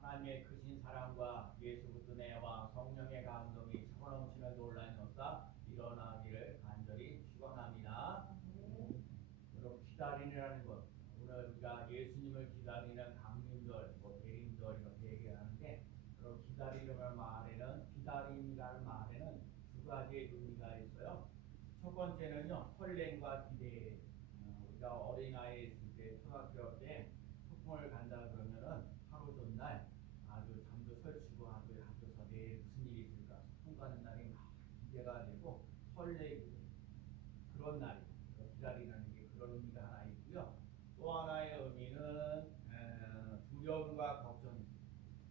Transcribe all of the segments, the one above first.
하나님의 크신 사랑과 예수 그리스도 은혜와 성령의 감동이 차고넘치는 놀라운 역사 일어나기를 간절히 축원합니다. 여러분, 기다리라는 것, 오늘 우리가 예수님을 기다리는 강림절, 대림절 이렇게 얘기하는데, 그런 기다리라는 말에는, 기다림이라는 말에는 두 가지의 의미가 있어요. 첫 번째는요, 설렘과 기대. 우리가 어린아이 있을 때, 초등학교 때 소풍을 간다 그러면은 하루 전날 아주 잠도 설치고 아주 학교에서 내일 무슨 일이 있을까 소풍 가는 날이 막 기대가 되고 설레고 그런 날이 기다리는 게 그런 의미가 하나 있고요. 또 하나의 의미는 두려움과 걱정,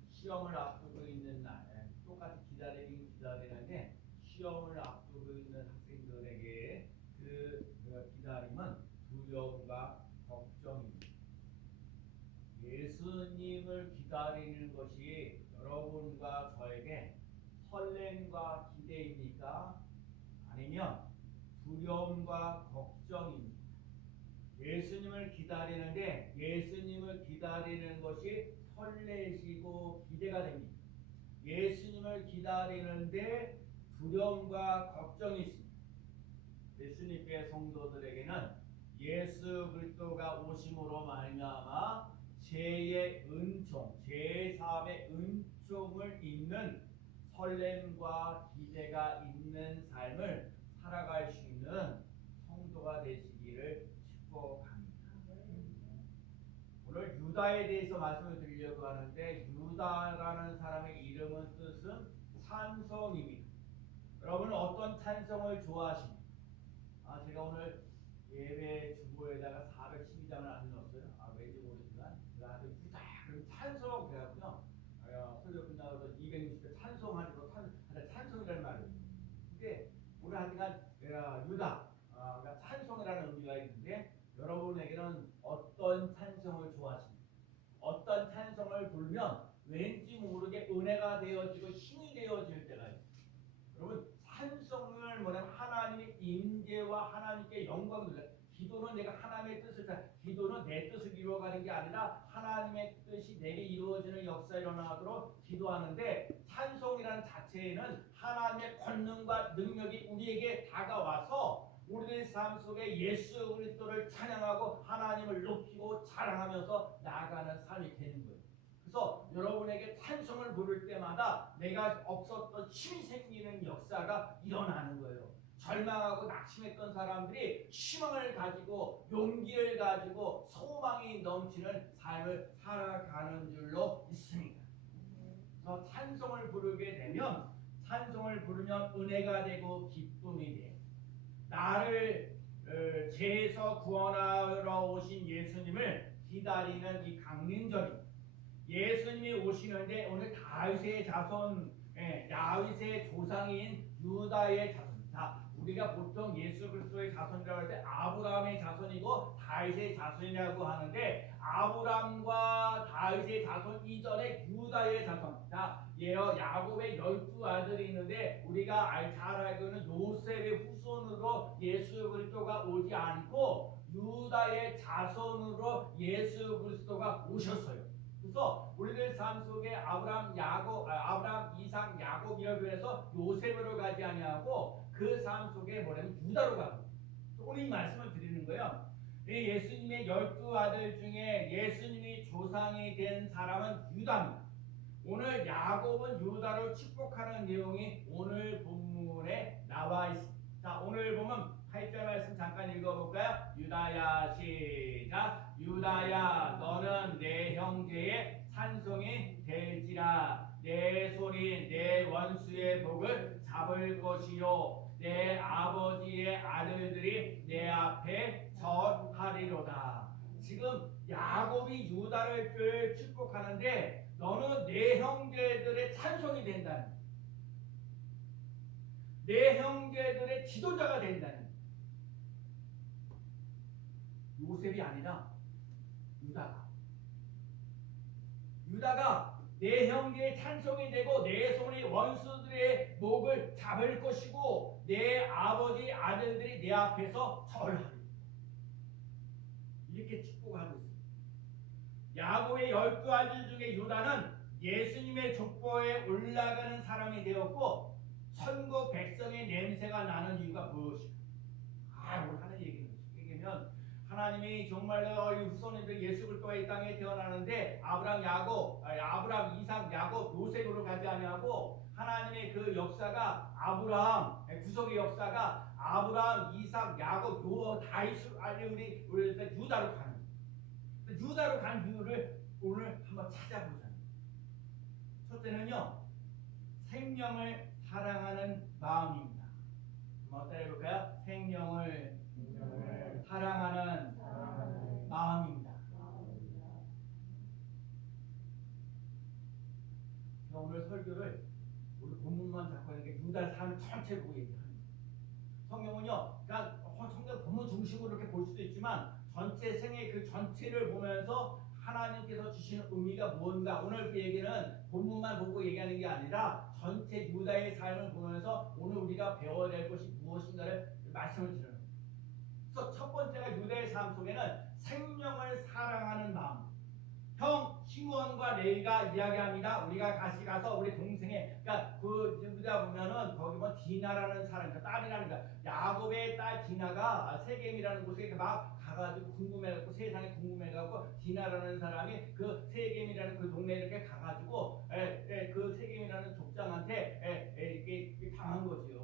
시험을 앞두고 있는 날, 똑같이 기다리는데 시험을 앞두고 있는 학생들에게 그 기다림은 두려움과 걱정입니다. 예수님을 기다리는 것이 여러분과 저에게 설렘과 기대입니까? 아니면 두려움과 걱정입니까? 예수님을 기다리는데 예수님을 기다리는 것이 설레시고 기대가 됩니다. 예수님을 기다리는데 두려움과 걱정이 있습니다. 예수님께 성도들에게는 예수 그리스도가 오심으로 말미암아 죄의 은총, 죄 사함의 은총을 입는 설렘과 기대가 있는 삶을 살아갈 수 있는 성도가 되시기를 축복합니다. 오늘 유다에 대해서 말씀을 드리려고 하는데, 유다라는 사람의 이름은 뜻은 찬송입니다. 여러분은 어떤 찬송을 좋아하십니까? 제가 오늘 예배 주보에다가 412장을 안 넣었어요. 왠지 모르지만 나한테 유다 그럼 찬송 그래갖고요. 설교 끝나고 260회 찬송하니까 찬송이라는 말이 있어요. 근데 오늘 하여간 유다 그러니까 찬송이라는 의미가 있는데, 여러분에게는 어떤 찬송을 좋아하십니까? 어떤 찬송을 부르면 왠지 모르게 은혜가 되어지고 힘이 되어질 때가 있어요. 여러분, 찬송을 뭐냐면 하나님의 임재와 하나님께 영광을 돌려. 기도는 내가 하나님의 뜻을 기도는 내 뜻을 이루어가는 게 아니라 하나님의 뜻이 내게 이루어지는 역사가 일어나도록 기도하는데, 찬송이라는 자체에는 하나님의 권능과 능력이 우리에게 다가와서 우리의 삶 속에 예수 그리스도를 찬양하고 하나님을 높이고 자랑하면서 나아가는 삶이 되는 거예요. 그래서 여러분에게 찬송을 부를 때마다 내가 없었던 힘이 생기는 역사가 일어나는 거예요. 절망하고 낙심했던 사람들이 희망을 가지고 용기를 가지고 소망이 넘치는 삶을 살아가는 줄로 믿습니다. 그래서 찬송을 부르게 되면, 찬송을 부르면 은혜가 되고 기쁨이 돼. 나를 죄에서 구원하러 오신 예수님을 기다리는 이 강림절입니다. 예수님이 오시는데 오늘 다윗의 자손, 다윗의 조상인 유다의 자손입니다. 우리가 보통 예수 그리스도의 자손이라고 할 때 아브라함의 자손이고 다윗의 자손이라고 하는데, 아브라함과 다윗의 자손 이전에 유다의 자손. 야곱의 12아들이 있는데 우리가 잘 알고 있는 요셉의 후손으로 예수 그리스도가 오지 않고 유다의 자손으로 예수 그리스도가 오셨어요. 그래서 우리들 삶 속에 아브라함, 이삭, 야곱이라고 해서 요셉으로 가지 아니하고 그 삶 속에 뭐냐면 유다로 가고. 오늘 이 말씀을 드리는 거예요. 예수님의 12아들 중에 예수님이 조상이 된 사람은 유다입니다. 오늘 야곱은 유다로 축복하는 내용이 오늘 본문에 나와 있습니다. 자, 오늘 보면 8절 말씀 잠깐 읽어볼까요? 유다야, 시작. 유다야, 너는 내 형제의 찬송이 될지라. 내 손이 내 원수의 목을 잡을 것이요, 내 아버지의 아들들이 내 앞에 절하리로다. 지금 야곱이 유다를 축복하는데, 너는 내 형제들의 찬송이 된다는, 내 형제들의 지도자가 된다는, 요셉이 아니라 유다가 내 형제의 찬송이 되고 내 손이 원수들의 목을 잡을 것이고 내 아버지 아들들이 내 앞에서 절하리. 이렇게 축복하고 있습니다. 야곱의 12아들 중에 유다는 예수님의 족보에 올라가는 사람이 되었고 천국 백성의 냄새가 나는 이유가 무엇일까? 오늘 하는 얘기는 하나님이 정말로 이 후손인들 예수 그리스도의 이 땅에 태어나는데 아브라함, 이삭, 야곱, 요셉으로 가지 아니하고 하나님의 그 역사가 구속의 역사가 아브라함, 이삭, 야곱, 다윗 우리 유다로 가는 유다로 간 이유를 오늘 한번 찾아보자. 첫째는요, 생명을 사랑하는 마음입니다. 한번 따라해볼까요? 생명을 사랑하는 마음입니다. 제가 오늘 설교를 우리 본문만 잡고 하는 게 유다의 삶을 전체 보고 얘기합니다. 성경은요, 그러니까 성경 본문 중심으로 이렇게 볼 수도 있지만 전체 생애 그 전체를 보면서 하나님께서 주시는 의미가 무언가 오늘 그 얘기는 본문만 보고 얘기하는 게 아니라 전체 유다의 삶을 보면서 오늘 우리가 배워야 될 것이 무엇인가를 말씀을 드리는 거예요. 그래서 첫 번째가 유다의 삶 속에는 생명을 사랑하는 마음. 형 시므온과 레위가 이야기합니다. 우리가 같이 가서 우리 동생의 그러니까 그 우리가 보면은 거기 뭐 디나라는 사람이니까 딸이라는 거야. 야곱의 딸 디나가 세겜이라는 곳에 막 가가지고 궁금해갖고 세상에 궁금해갖고 디나라는 사람이 그 세겜이라는 그 동네에 이렇게 가가지고 그 세겜이라는 족장한테 이렇게 당한 거지요.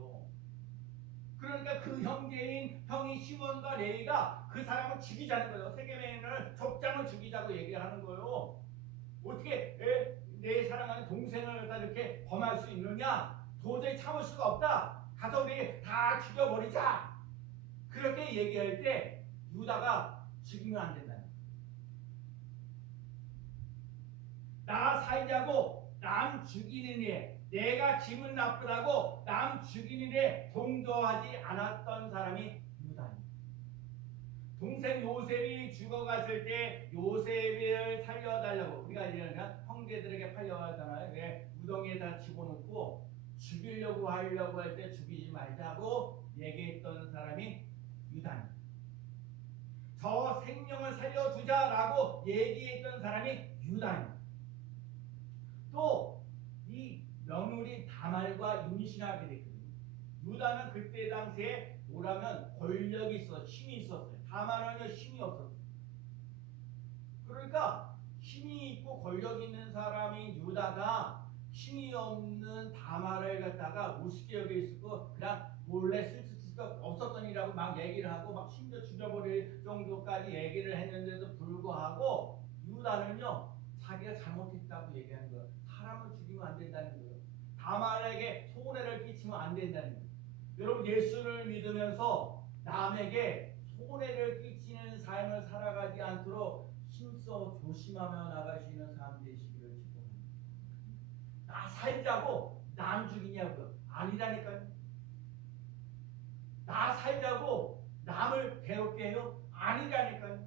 그러니까 그 형이 시몬과 레위가 그 사람을 죽이자는 거예요. 세겜에 있는 족장을 죽이자고 얘기를 하는 거예요. 어떻게 내 사랑하는 동생을 다 이렇게 범할 수 있느냐? 도저히 참을 수가 없다. 가서 우리 다 죽여버리자. 그렇게 얘기할 때 유다가 죽이면 안 된다. 나 살자고 남 죽이는 애, 내가 기분 나쁘다고 남 죽이는 애 동조하지 않았던 사람이 유다입니다. 동생 요셉이 죽어갔을 때 요셉을 살려달라고 우리가 이제는 형제들에게 팔려가잖아요. 무덤에다 집어넣고 죽이려고 하려고 할 때 죽이지 말자고 얘기했던 사람이 유다입니다. 저 생명을 살려주자라고 얘기했던 사람이 유다입니다. 또 이 며느리 다말과 임신하게 됐거든요. 유다는 그때 당시에 뭐라면 권력이 있어, 힘이 있었어요. 다말은요 힘이 없었어요. 그러니까 힘이 있고 권력 있는 사람인 유다가 힘이 없는 다말을 갖다가 우습게 여겨 있었고 그냥 몰래 슬쩍슬쩍 없었던 일이라고 막 얘기를 하고 막 심지어 죽여버릴 정도까지 얘기를 했는데도 불구하고 유다는요 자기가 잘못했다고 얘기하는 거예요. 사람을 죽이면 안 된다는 거예요. 다말에게 손해를 끼치면 안 된다는 거예요. 여러분 예수를 믿으면서 남에게 손해를 끼치는 삶을 살아가지 않도록 힘써 조심하며 나가시는 삶 되시기를 축복합니다. 나 살자고 남 죽이냐고요? 아니라니까요. 나 살자고 남을 괴롭게 해요? 아니라니까요.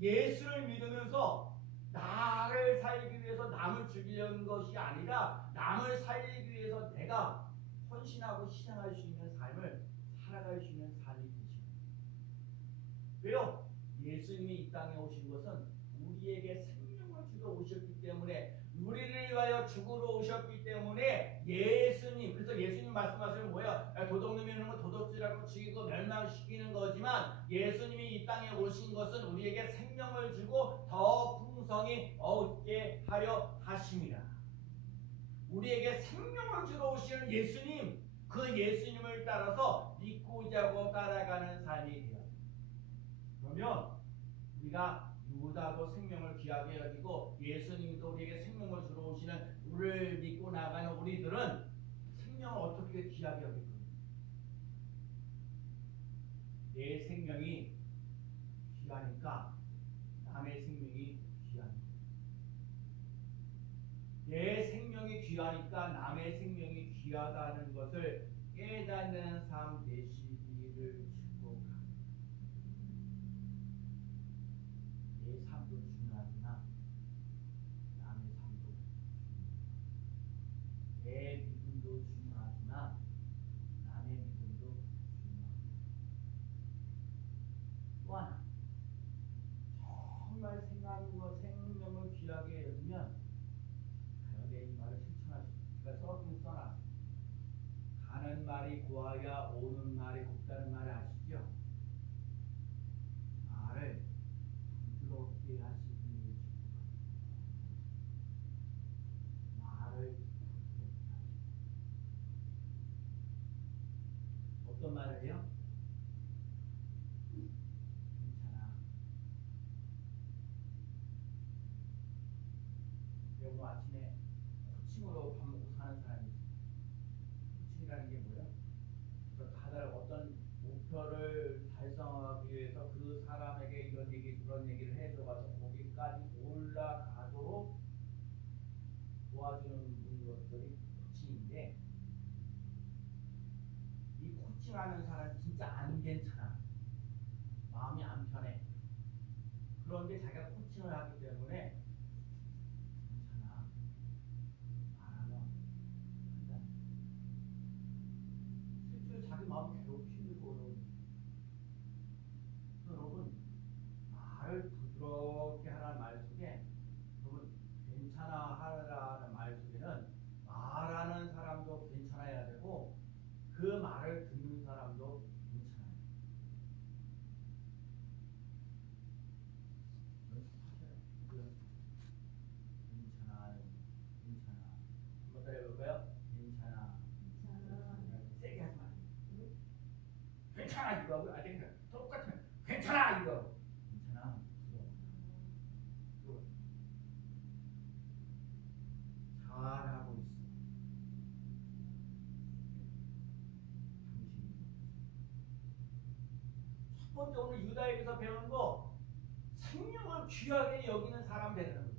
예수를 믿으면서 나를 살기 위해서 남을 죽이려는 것이 아니라 남을 살리기 위해서 내가 헌신하고 희생할 수 있는 삶을 살아갈 수 있는 삶이 되십니다. 왜요? 예수님이 이 땅에 오신 것은 우리에게 생명을 주러 오셨기 때문에 우리를 위하여 죽으러 오셨기 때문에 그래서 예수님 말씀하시는 뭐예요? 도둑놈이 있는 건 도둑질하고 죽이고 멸망시키는 거지만 예수님이 이 땅에 오신 것은 우리에게 생명을 주고 더 풍성히 얻게 하려 하십니다. 우리에게 생명을 주러 오시는 예수님, 그 예수님을 따라서 믿고자 하고 따라가는 삶이 되어 그러면 우리가 유다도 생명을 귀하게 여기고 예수님도 우리에게 생명을 주러 오시는 우리를 믿고 나가는 우리들은 생명을 어떻게 귀하게 여길 겁니까? 내 생명이 귀하니까 남의 생명이 귀합니다. 내 생명이 귀하니까 남의 생명이 귀하다는 것을 깨닫는 삶 되시기를 축복합니다. 내 삶도 중요하구나. 남의 삶도 중요하구나. 내 믿음도 중요하구나. 남의 믿음도 중요하구나. 또 하나 정말 어떤 말을 해요? 괜찮아. 오늘 아침에 코칭으로 밥 먹고 사는 사람이 있어요. 코칭이라는 게 뭐예요? 그래서 다들 어떤 목표를 달성하기 위해서 그 사람에게 이런 얘기 그런 얘기를 해줘가지고 거기까지 올라가도록 도와주는 것들이 코칭인데, 이 코칭하는 사람 진짜 안 괜찮아. 마음이 안 편해. 그런데 자기가 코칭을 하기 때문에 괜찮아. 말하면 한다. 실제로 자기 마음 괴롭히고 그러는. 여러분, 말을 부드럽게 하라는 말 속에, 여러분 괜찮아 하라는 말 속에는 말하는 사람도 괜찮아야 되고 그 말을 듣는 사람도 괜찮아요. 연습하세요. 괜찮아요. 괜찮아. 한번 더 해볼까요? 괜찮아. 세게 하지 말고. 괜찮아 이거 하고 아직 똑같은 괜찮아 이거. 괜찮아. 잘하고 있어. 첫 번째 오늘 유다에게서 배우는 거, 생명을 귀하게 여기는 사람 되는 거예요.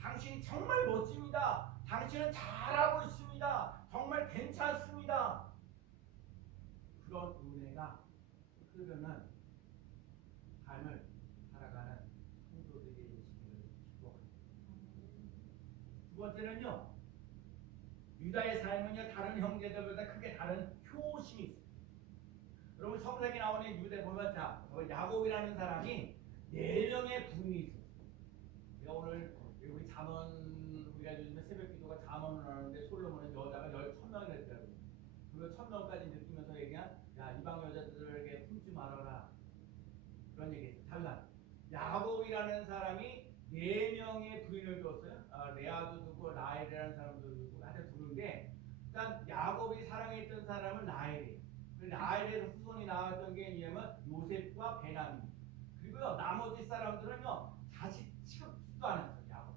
당신이 정말 멋집니다. 당신은 잘하고 있습니다. 정말 괜찮습니다. 그런 은혜가 흐르는 삶을 살아가는 성도들이 되시기를 축복합니다. 두 번째는요, 유다의 삶은요 다른 형제들보다 크게 다른 효심이 있어요. 여러분 성경에 나오는 유대 보면 자, 야곱이라는 사람이 4명의 부인이 있어요. 제가 오늘 우리 잠언, 우리가 요즘에 새벽기도가 잠언을 하는데 솔로몬은 여자가 10,000명이나 됐더라고요. 그리고 1,000명까지 느끼면서 얘기한, 야 이방 여자들에게 품지 말아라, 그런 얘기했어요. 잠깐, 야곱이라는 사람이 4명의 부인을 줬어요. 레아도 두고 라헬이라는 사람도 두고 하여튼 두는데, 일단 야곱이 사랑했던 사람은 라헬이에요. 라헬에서 후손이 나왔던 게 뭐냐면 요셉과 베냐민. 그리고요 나머지 사람들은요 자식 취급도 안 했어요. 야곱.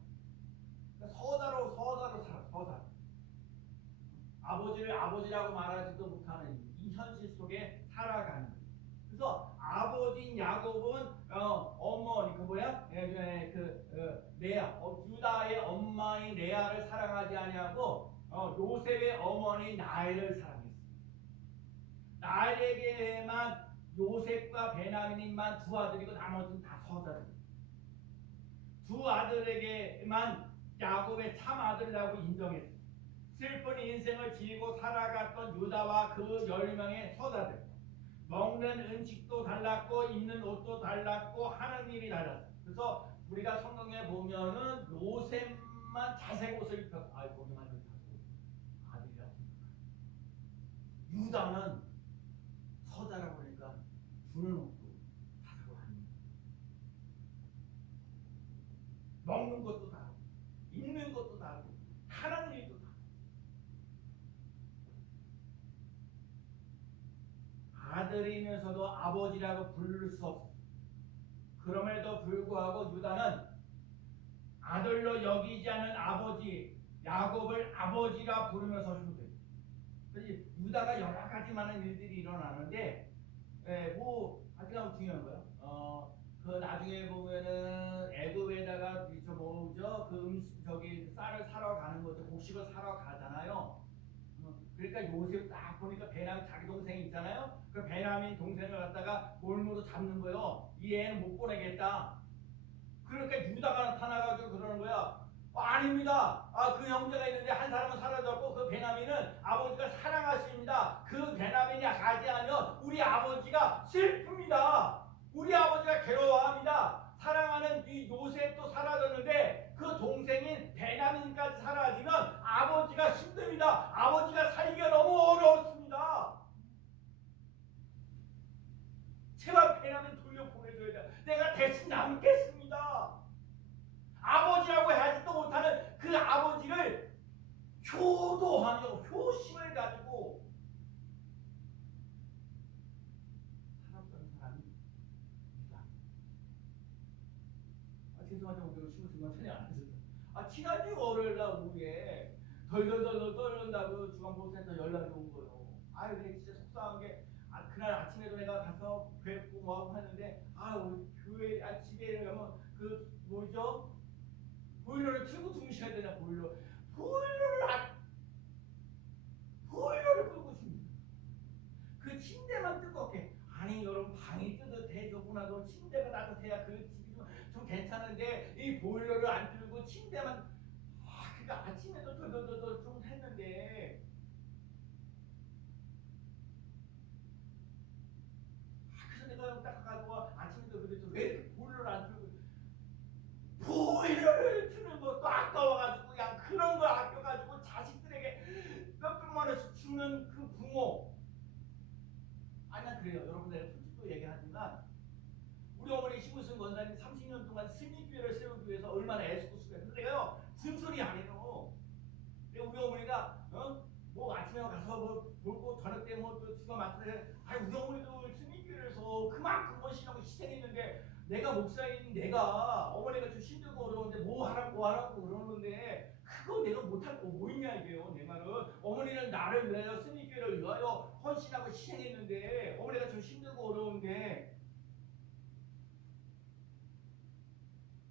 그러니까 서자로 살아. 서자. 아버지를 아버지라고 말하지도 못하는 이 현실 속에 살아가는 거예요. 그래서 아버지인 야곱은 어머니 그 뭐야? 레아, 유다의 엄마인 레아를 사랑하지 아니하고 요셉의 어머니 라헬을 사랑했어요. 라헬에게만 요셉과 베냐민만 두 아들이고 나머지는 다 서자들. 두 아들에게만 야곱의 참 아들이라고 인정했어요. 슬픈 인생을 지고 살아갔던 유다와 그 10명의 서자들. 먹는 음식도 달랐고 입는 옷도 달랐고 하는 일이 달랐어요. 그래서 우리가 성경에 보면은 요셉만 자색 옷을 입혀서 거기만 아들이라고 생각해요. 유다는 서자라고 그러니까 주는 옷도 다르고 합니다. 먹는 것도 다르고 입는 것도 다르고 하는 일도 다르고. 아들이면서도 아버지라고 부를 수 없어요. 그럼에도 불구하고 유다는 아들로 여기지 않은 아버지 야곱을 아버지라 부르면서 휴대해요. 그래서 유다가 여러 가지 많은 일들이 일어나는데, 하여튼 중요한 거예요. 그 나중에 보면은 애굽에다가 쌀을 사러 가는 거죠. 곡식을 사러 가잖아요. 그러니까 요셉 딱 보니까 베냐민 자기 동생이 있잖아요. 그 베냐민 동생을 갖다가 몰모로 잡는 거예요. 이 애는 못 보내겠다. 그러니까 유다가 나타나가지고 그러는 거야. 아닙니다. 그 형제가 있는데 한 사람은 사라졌고 그 베냐민은 아버지가 사랑하십니다. 그 베냐민이 가지 않으면 우리 아버지가 슬픕니다. 우리 아버지가 괴로워합니다. 사랑하는 이 요셉도 사라졌는데 그 동생인 베냐민까지 사라지면 아버지가 힘듭니다. 아버지가 살기가 너무 어렵습니다. 제발 베냐민 돌려보내줘야 돼. 내가 대신 남겠습니다. 아버지라고 하지도 못하는 그 아버지를 효도하며 효심을 가지고 지난주 월요일날 오후에 덜덜덜 떨는다고 중앙보센터 연락이 온 거예요. 내가 진짜 속상한 게 그날 아침에도 내가 가서 뵙고 뭐하고 하는데 우리 교회 집에 가면 그 뭐죠? 보일러를 틀고 주무셔야 되나 보일러를 끄고 주무셔. 그 침대만 뜨겁게 여러분 방이 뜨뜻해 더구나도 침대가 따뜻해야 그 집이 좀 괜찮은데 이 보일러를 안 틀고 침대만 그러니까 아침에도 덜덜덜 좀 했는데 그래서 내가 딱 가지고 아침에도 그랬어. 왜 이렇게 보일러를 안 틀고 보일러를 트는 것도 아까워가지고 그냥 그런 걸 아껴가지고 자식들에게 몇백만 원씩 주는 그 부모. 난 그래요. 여러분 내가 솔직히 얘기하지만 우리 어머니 심우승 권사님 30년 동안 스님교회를 세우기 위해서 얼마나 애쓰고 수고했어요. 근데 내가요 쓴소리 안 해요. 우리 어머니가 뭐 아침에 가서 뭐 볼고 저녁 때 뭐 또 주가 맡는데 우리 어머니도 스님교회에서 그만큼 헌신하고 희생했는데 내가 목사인 내가 어머니가 좀 힘들고 어려운데 뭐 하라고 그러는데 그거 내가 못할 거 뭐 있냐 이게요. 내 말은 어머니는 나를 위하여 스님교회를 위하여 헌신하고 희생했는데 어머니가 좀 힘들고 어려운데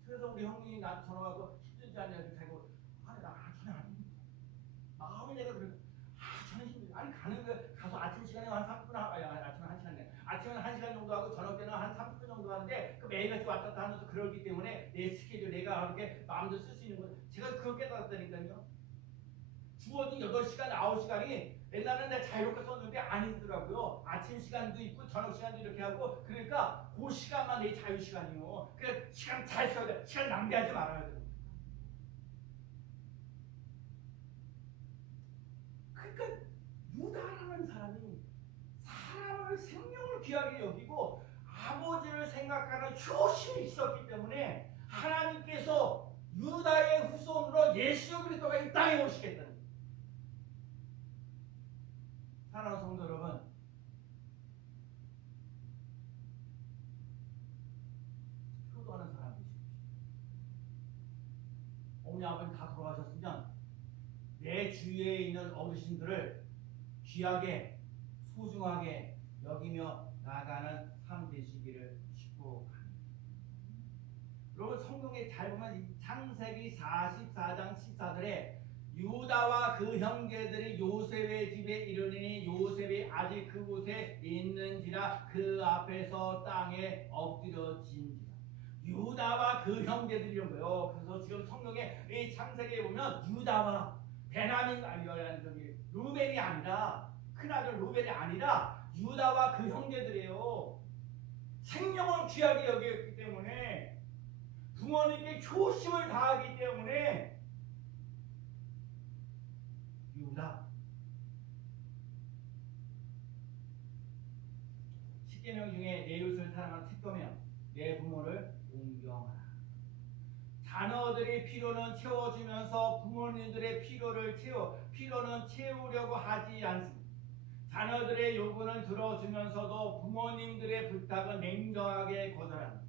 그래서 우리 형님이 나한테 전화하고 힘들지 않냐고 자기가 나 전혀 안 힘들어. 마음이 내가 그래. 저는 힘들어. 가는 거 가서 아침 시간에 한 30분 아침에 1시간네. 아침에는 1시간 정도 하고 저녁 때는 한 30분 정도 하는데 그 매일같이 왔다 갔다 하면서 그러기 때문에 내 스케줄 내가 이렇게 마음대로 쓸 수 있는 거 제가 그걸 깨달았다니까요. 주어진 8시간 9시간이 옛날에는 내가 자유롭게 썼는데 아니더라고요. 아침 시간도 있고 저녁 시간도 이렇게 하고 그러니까 그 시간만 내 자유 시간이요. 그러니까 시간 잘 써야 돼. 시간 낭비하지 말아야 돼. 그러니까 유다라는 사람이 사람을 생명을 귀하게 여기고 아버지를 생각하는 효심이 있었기 때문에 하나님께서 유다의 후손으로 예수 그리스도가 이 땅에 오시겠다는 거예요. 사랑하는 성도 여러분, 효도하는 사람 되십시오. 어머니 아버지 다 돌아가셨으면 내 주위에 있는 어르신들을 귀하게 소중하게 여기며 나아가는 삶 되시기를 축복합니다. 여러분 성경에 잘 보면 창세기 44장 14절에 유다와 그 형제들이 요셉의 집에 이르니 요셉이 아직 그곳에 있는지라 그 앞에서 땅에 엎드려진지라. 유다와 그 형제들이 이런 거예요. 그래서 지금 성경에 이 창세기에 보면 유다와 베냐민 루벤이 아니라 큰아들 루벤이 아니라 유다와 그 형제들이에요. 생명을 귀하게 여겼기 때문에 부모님께 효심을 다하기 때문에 유다. 십계명 중에 내 이웃을 사랑하는 책도명 내 부모를 존경하라. 자녀들의 필요는 채워주면서 부모님들의 필요는 채우려고 하지 않습니다. 자녀들의 요구는 들어주면서도 부모님들의 부탁은 냉정하게 거절합니다.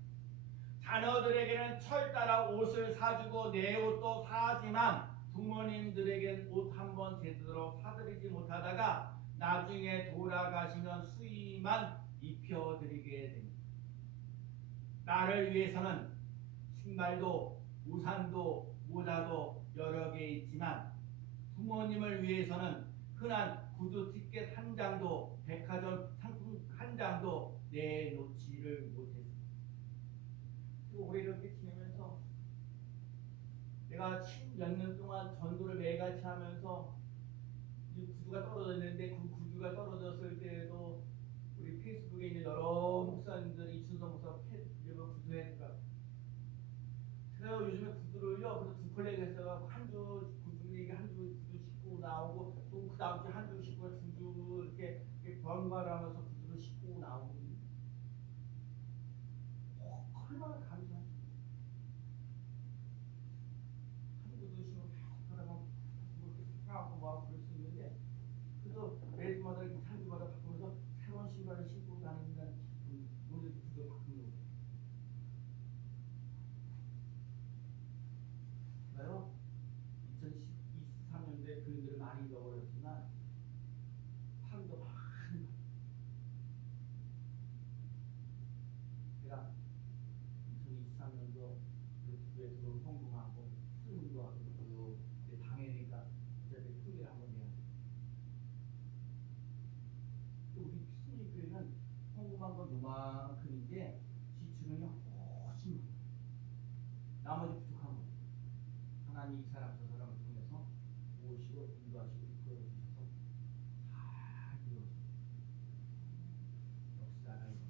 자녀들에게는 철따라 옷을 사주고 내 옷도 사지만 부모님들에겐 옷 한 번 제대로 사드리지 못하다가 나중에 돌아가시면 수의만 입혀드리게 됩니다. 나를 위해서는 신발도 우산도 모자도 여러 개 있지만 부모님을 위해서는 흔한 구두 티켓 한 장도 백화점 상품 한 장도 내놓지를 못했습니다. 그리고 올해 이렇게 지내면서 내가 10몇 년 동안 전도를 매일같이 하면서 이 구두가 떨어졌는데 그 구두가 떨어졌을 때에도 우리 페이스북에 있는 여러 목사님들이 이춘성 목사 구두했더라고요. 제가 요즘에 구두를요, 그래서 두 컬렉 했어요. 한 주 구두, 한 주 구두 신고 나오고, 또 그 다음 주에 한 주 신고 구두 이렇게 번갈아 하면서 구두를 신고 나오고. 얼마나 감사해요. 한 구두 신고 그러면 하고 막 그럴 수 있는데, 그래서 매주마다 한 주마다 바꾸면서 새로운 신발을 신고 다니는 기분, 오늘 구두 바꾸는 거예요. 그림들을 많이 잃어버렸지만 파는도 많이 제가 2023년도 유튜브에 성공하고 수능도 하고 이제 당연히니까 이제 통계를 한번 내야 돼. 우리 수능교회는 성공한 건 요만큼인데 지출은요 훨씬 많아요. 나머지 부족한 거. 하나님 이 사람 저 사람을 통해서 모시고 인도하시고 이끌어 주셔서 잘 이루어져요. 역사가 일어나요.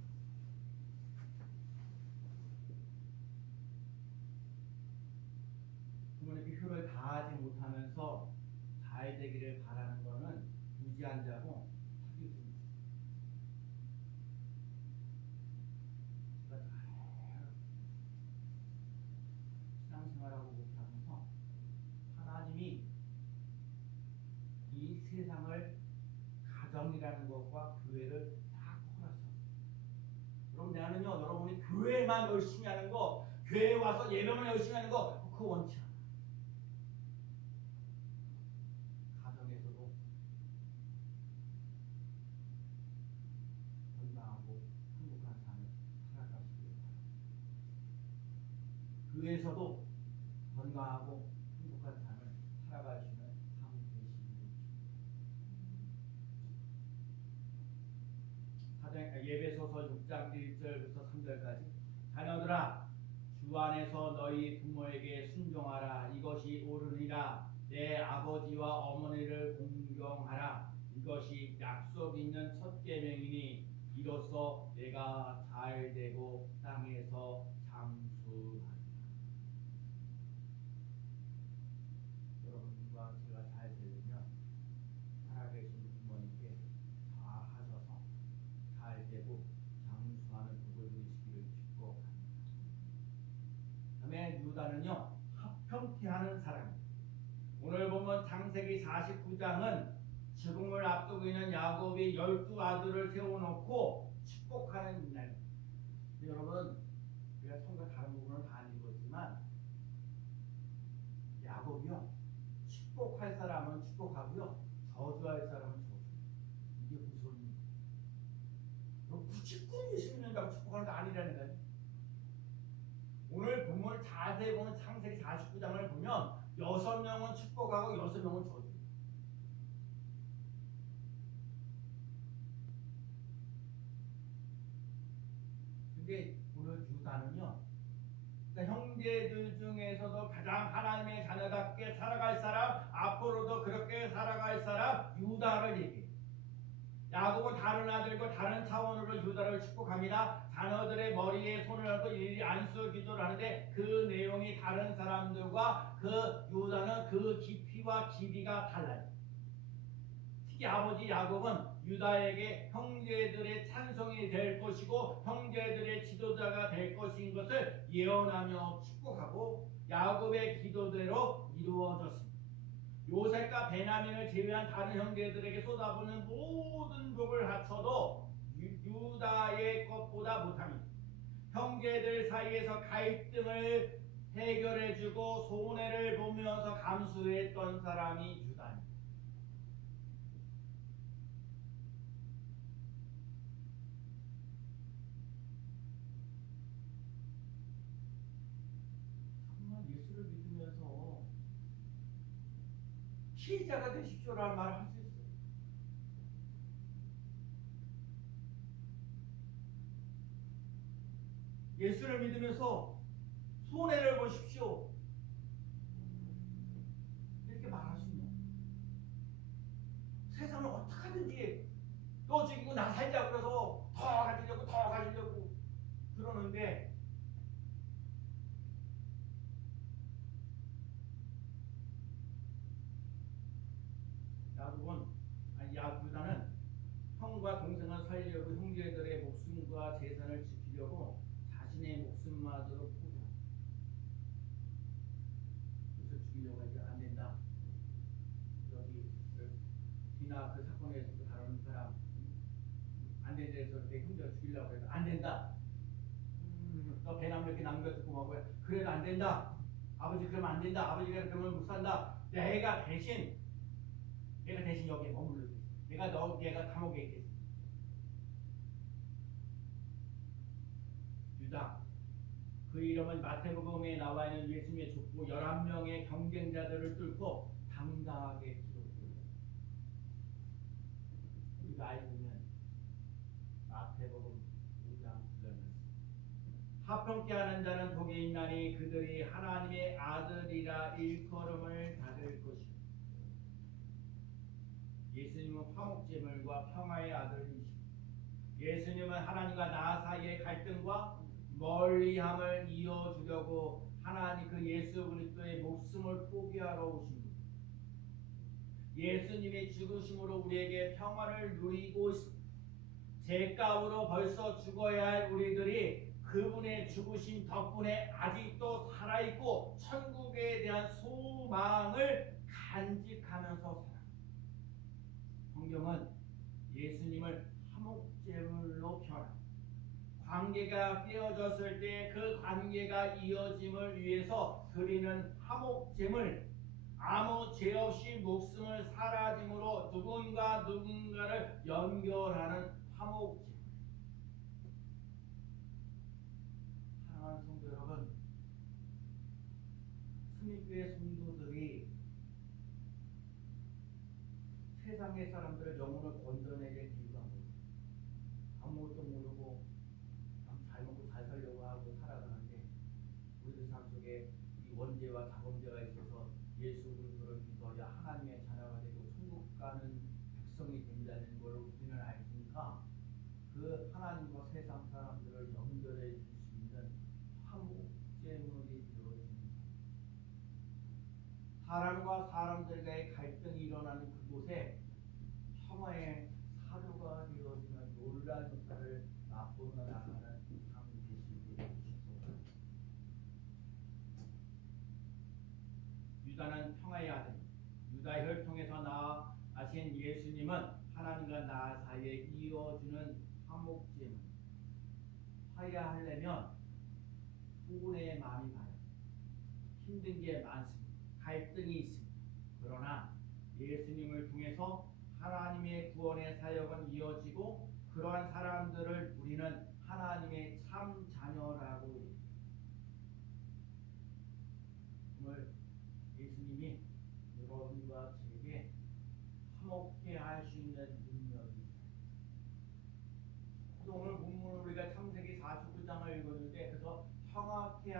부모님이 효를 다하지 못하면서 잘 되기를 바라는 거는 무지한 자고 사기꾼입니다. 제가 신앙생활하고 못하면서 하나님이 이 세상을 가정이라는 것과 교회를 딱 허락하셨어요. 그럼 나는요, 여러분이 교회만 열심히 하는 거, 교회에 와서 예배만 열심히 하는 거, 그거 원치 않아. 가정에서도 건강하고 행복한 삶을 살아가시길 바랍니다. 교회에서도 건강하고 행복한 삶을 살아가시는 참 되시길 바랍니다. 예배소서 6장 1절부터 3절까지 자녀들아 주 안에서 너희 부모에게 순종하라. 이것이 옳으니라. 내 아버지와 어머니를 공경하라. 이것이 약속 있는 첫 계명이니 이로써 내가 잘 되고 땅에서 장수하리라. 여러분과 제가 잘 되려면 살아계신 부모님께 다 하셔서 잘 되고 장수하는 복을 누리시기를 축복합니다. 다음에 유다는요 합평케 하는 사람입니다. 오늘 보면 창세기 49장은 죽음을 앞두고 있는 야곱이 12아들을 세워놓고 축복하는 날. 여러분 우리가 성경 다른 부분은 다 안 읽었지만 야곱이요 축복할 사람은 축복하고요 저주할 사람은 저주. 이게 무슨 소리입니까? 무조건 예수 믿는다고 축복하는 거 아니라는 거예요. 오늘 본문을 자세히 보면 창세기 49장을 보면 6명은 축복하고 6명은 저주. 근데 오늘 유다는요 그러니까 형제들 중에서도 가장 하나님의 자녀답게 살아갈 사람, 앞으로도 그렇게 살아갈 사람 유다를 얘기해요. 야곱은 다른 아들과 다른 차원으로 유다를 축복합니다. 자녀들의 머리에 손을 얹고 일일이 안수 기도를 하는데 그 내용이 다른 사람들과 그 유다는 그 깊이와 길이가 달라요. 특히 아버지 야곱은 유다에게 형제들의 찬송이 될 것이고 형제들의 지도자가 될 것인 것을 예언하며 축복하고 야곱의 기도대로 이루어졌습니다. 요셉과 베냐민을 제외한 다른 형제들에게 쏟아부는 모든 복을 합쳐도 유다의 것보다 못합니다. 형제들 사이에서 갈등을 해결해주고 손해를 보면서 감수했던 사람이 유다입니다. 정말 예수를 믿으면서 피해자가 되십시오라는 말을 할 수 있어요. 예수를 믿으면서 손해를 보십시오 이렇게 말할 수 있는 세상을 어떻게 하든지 너 죽이고 나 살자 그래서 더 가지려고 그러는데 야구다는 형과 동생을 살리려고 형제들의 목숨과 재산을 지키려고 자신의 목숨마저도 포기합니다. 그래서 죽이려고 하지 안 된다. 여기 디나 그 사건에서도 다른 사람 안 된다 해서 내 형제를 죽이려고 해서 안 된다. 너 배낭 이렇게 남겨두고 먹어야 그래도 안 된다. 아버지 그러면 안 된다. 아버지가 그러면 못 산다. 내가 대신 내가 대신 여기에 머물르겠어. 내가 감옥에 있겠어. 유다. 그 이름은 마태복음에 나와 있는 예수님의 족보 11명의 경쟁자들을 뚫고 당당하게 기록됩니다. 우리가 알고 있는 마태복음 5장 9절 하평케 하는 자는 복이 있나니 그들이 하나님의 아들이라 일컬음을 받을 것이요. 예수님은 화목제물과 평화의 아들이시고 예수님은 하나님과 나 사이의 갈등과 멀리함을 이어주려고 하나님 그 예수 그리스도의 목숨을 포기하러 오신 분. 예수님의 죽으심으로 우리에게 평화를 누리고 있습니다. 죄값으로 벌써 죽어야 할 우리들이 그분의 죽으심 덕분에 아직도 살아있고 천국에 대한 소망을 간직하면서 살아갑니다. 성경은 예수님을 화목제물로 표현합니다. 관계가 깨어졌을 때 그 관계가 이어짐을 위해서 드리는 화목제물, 아무 죄 없이 목숨을 사라짐으로 누군가를 연결하는 화목제물. 사랑하는 성도 여러분, 스미교회 성도들이 세상의 사람들의 영혼을 건져내는 이유가 뭐예요? 아무것도 모르고 잘 먹고 잘 살려고 하고 살아가는데 우리들 삶 속에 이 원죄와 자범죄가 있어서 예수 그리스도를 믿어야 하나님의 자녀가 되고 천국 가는 백성이 된다는 걸 우리는 알지니까 그 하나님과 세상 사람들을 연결해 줄 수 있는 화목제물이 되어지는 사람과 사람들과의 갈등이 일어나는 그곳에 평화의 사료가 되어지는 놀라운 역사를 맛보며 나가는 삶 되시기를 축복합니다. 유다는 평화의 아들, 유다의 혈통에서 나아신 예수님은 하나님과 나 사이에 이어주는 화목제물. 화해하려면 부분에 많이 가요. 힘든 게 많습니다. 갈등이 있습니다. 그러나 예수님을 통해서 하나님의 구원의 사역은 이어지고 그러한 사람들을 우리는 하나님의 참 자녀라고 합니다. 오늘 예수님이 여러분과 저에게 화목케 할 수 있는 능력이 있어요. 오늘 본문을 우리가 창세기 49장을 읽었는데 그래서 화평케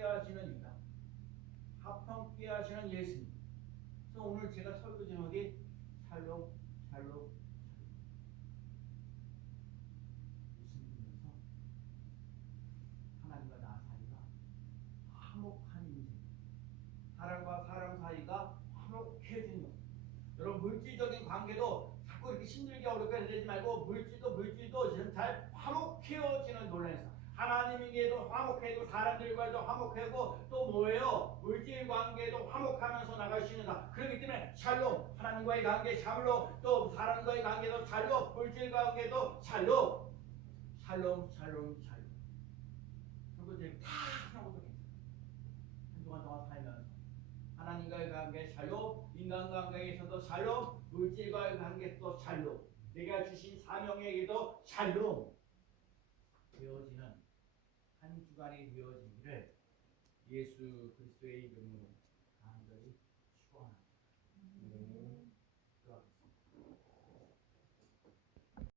하시는 유다, 화평케 하시는 예수님. 그래서 오늘 제가 설교 제목이 샬롬 샬롬 웃으면서 하나님과 나 사이가 화목한 인생, 사람과 사람 사이가 화목해지는 것. 여러분 물질적인 관계도 자꾸 이렇게 힘들게 어렵게 되지 말고 물질도 지금 잘 화목해지는 논란에서 하나님에게도 화목해지고 사람들과도 화목하고 또 뭐예요? 물질 관계도 화목하면서 나갈 수 있는다. 그렇기 때문에 샬롬, 하나님과의 관계 샬롬, 또 사람과의 관계도 샬롬, 물질 관계도 샬롬, 샬롬. 그리고 이제 다 하고도 괜찮아요. 한동안 동안 살면서 하나님과의 관계 샬롬, 인간관계에서도 샬롬, 물질과의 관계도 샬롬, 내가 주신 사명에게도 샬롬 되어지는 한 주간이 되어지기를 예수 그리스도의 이름으로 간절히 축원합니다. 기도하겠습니다.